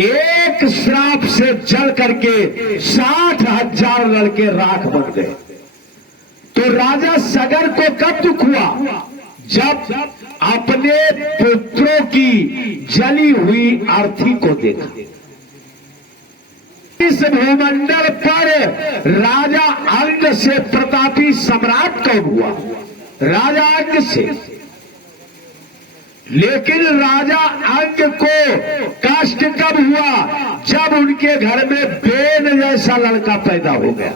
एक श्राप से जल करके 60,000 लड़के राख बन गए। तो राजा सगर को कब दुख हुआ? जब अपने पुत्रों की जली हुई अर्थी को देखा। इस भूमंडल पर राजा अंग से प्रतापी सम्राट कौन हुआ? राजा अंग से। लेकिन राजा अंग को कष्ट कब हुआ? जब उनके घर में बेन जैसा लड़का पैदा हो गया।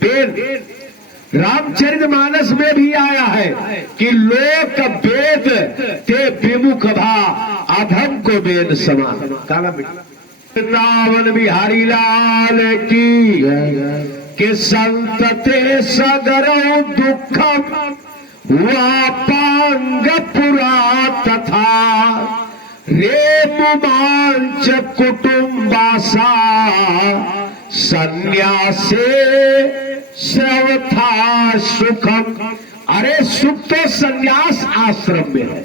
बेन रामचरितमानस में भी आया है कि लोक वेद ते विमुख भा अधम को बेन समान। काला वृंदावन बिहारी लाल की कि संत ते सगरौ दुखम वापांग पुरा तथा रेमुमांच कुटुंबासा सन्यासे श्रवथा सुखम। अरे सुख तो सन्यास आश्रम में है।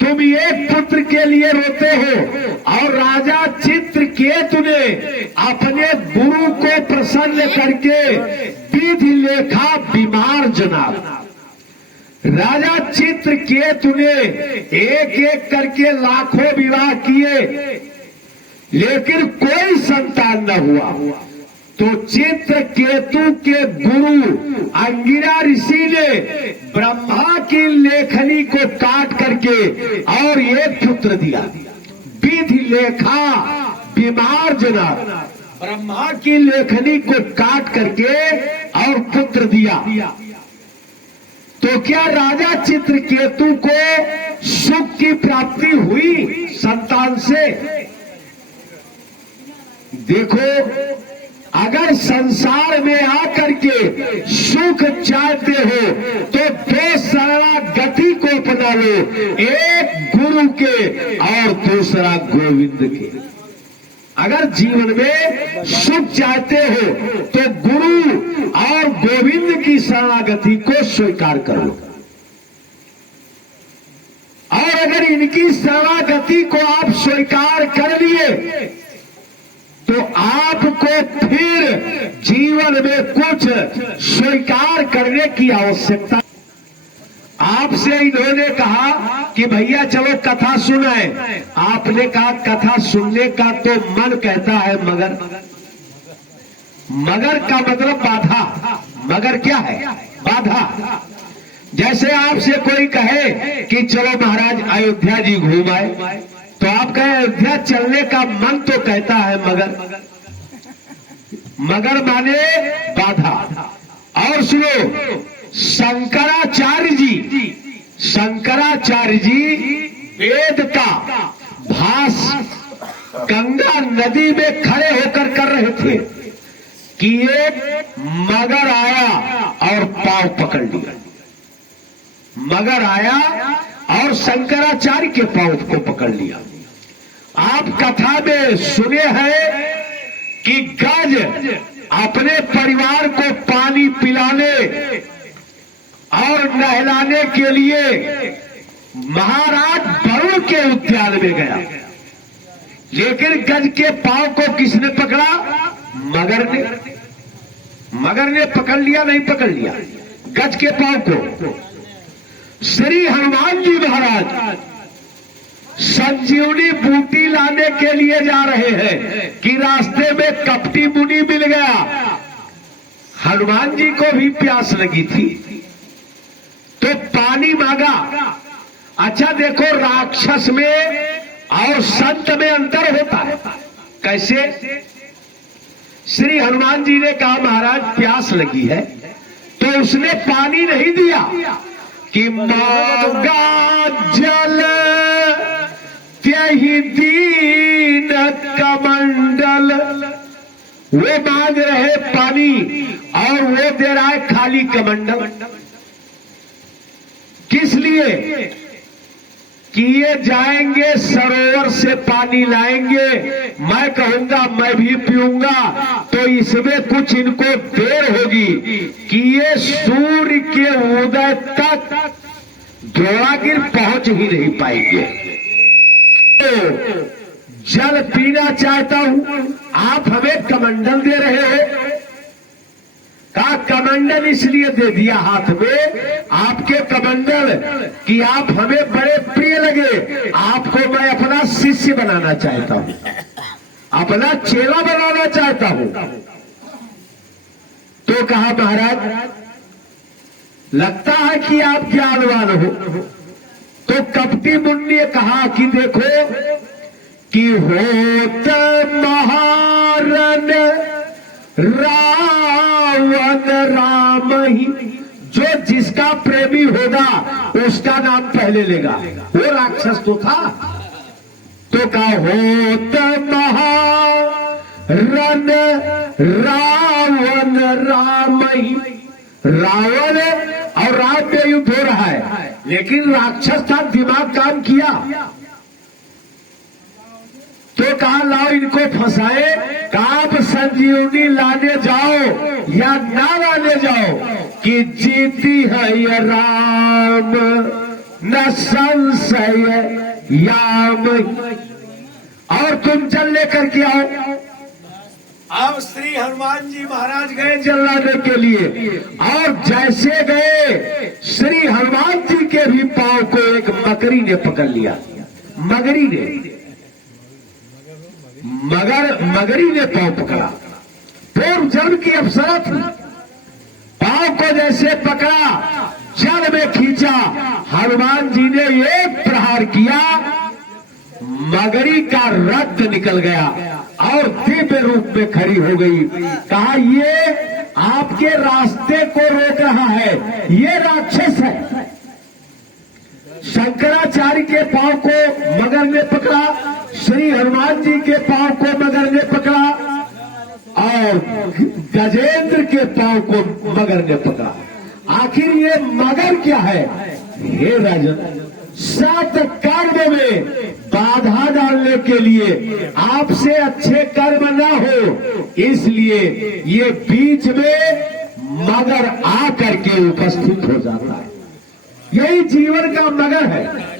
तुम एक पुत्र के लिए रोते हो और राजा चित्रकेतु ने अपने गुरु को प्रसन्न करके विधि लेखा बीमार जनाब। राजा चित्रकेतु ने एक एक करके लाखों विवाह किए, लेकिन कोई संतान न हुआ। तो चित्रकेतु के गुरु अंगिरा ऋषि ने ब्रह्मा की लेखनी को काट करके और एक पुत्र दिया। विधि लेखा बीमार जना ब्रह्मा की लेखनी को काट करके और पुत्र दिया। तो क्या राजा चित्रकेतु को सुख की प्राप्ति हुई संतान से? देखो, अगर संसार में आकर के सुख चाहते हो तो दो शरणागति को अपना लो, एक गुरु के और दूसरा गोविंद के। अगर जीवन में सुख चाहते हो तो गुरु और गोविंद की शरणागति को स्वीकार करो, और अगर इनकी शरणागति को आप स्वीकार कर लिए तो आपको फिर जीवन में कुछ स्वीकार करने की आवश्यकता। आपसे इन्होंने कहा कि भैया चलो कथा सुनाए। आपने कहा कथा सुनने का तो मन कहता है, मगर मगर का मतलब बाधा। मगर क्या है? बाधा। जैसे आपसे कोई कहे कि चलो महाराज अयोध्या जी घूम आए, तो आप कहें अयोध्या चलने का मन तो कहता है, मगर मगर माने बाधा। और सुनो, शंकराचार्य जी वेद का भास गंगा नदी में खड़े होकर कर रहे थे कि एक मगर आया और पांव पकड़ लिया। मगर आया और शंकराचार्य के पांव को पकड़ लिया। आप कथा में सुने हैं कि गज अपने परिवार को पानी पिलाने और नहलाने के लिए महाराज वरुण के उद्यान में गया, लेकिन गज के पांव को किसने पकड़ा? मगर ने पकड़ लिया। नहीं पकड़ लिया गज के पांव को। श्री हनुमान जी महाराज संजीवनी बूटी लाने के लिए जा रहे हैं कि रास्ते में कपटी मुनि मिल गया। हनुमान जी को भी प्यास लगी थी तो पानी मांगा। अच्छा देखो, राक्षस में और संत में अंतर होता है। कैसे? श्री हनुमान जी ने कहा महाराज प्यास लगी है, तो उसने पानी नहीं दिया कि मांगा जल त्यहि दीन कमंडल। वो मांग रहे पानी और वो दे रहा है खाली कमंडल। किस लिए? कि ये जाएंगे सरोवर से पानी लाएंगे, मैं कहूंगा मैं भी पीऊंगा, तो इसमें कुछ इनको देर होगी कि ये सूर्य के उदय तक द्रोणागिर पहुंच ही नहीं पाएंगे। तो जल पीना चाहता हूं, आप हमें कमंडल दे रहे हो। कहा कमंडल इसलिए दे दिया हाथ में, आपके कमंडल कि आप हमें बड़े प्रिय लगे, आपको मैं अपना शिष्य बनाना चाहता हूं, अपना चेला बनाना चाहता हूं। तो कहा महाराज लगता है कि आप ज्ञानवान हो। तो कपटी मुनि ने कहा कि देखो कि होत महारन रावण राम ही, जो जिसका प्रेमी होगा उसका नाम पहले लेगा। वो राक्षस तो था। तो कहा होत महारन रावण राम ही, रावण और राम में युद्ध हो रहा है, लेकिन राक्षस था, दिमाग काम किया। तो कहा लाओ इनको फंसाए, काप संजीवनी लाने जाओ या ना लाने जाओ कि जीती है ये राम न संशय याम। और तुम जल लेकर के आओ। अब श्री हनुमान जी महाराज गए जल लाने के लिए, और जैसे गए श्री हनुमान जी के भी पांव को एक मकड़ी ने पकड़ लिया। मगरी ने मगरी ने पांव पकड़ा। पूर्व जन्म की अप्सरा थी। पांव को जैसे पकड़ा, जल में खींचा, हनुमान जी ने एक प्रहार किया, मगरी का रक्त निकल गया और दिव्य रूप में खड़ी हो गई। कहा ये आपके रास्ते को रोक रहा है, ये राक्षस है। शंकराचार्य के पांव को मगर ने पकड़ा, श्री हनुमान जी के पांव को मगर ने पकड़ा, और गजेंद्र के पांव को मगर ने पकड़ा। आखिर ये मगर क्या है? हे राजन, सत कर्म में बाधा डालने के लिए, आपसे अच्छे कर्म ना हो इसलिए ये बीच में मगर आकर के उपस्थित हो जाता है। यही जीवन का मगर है।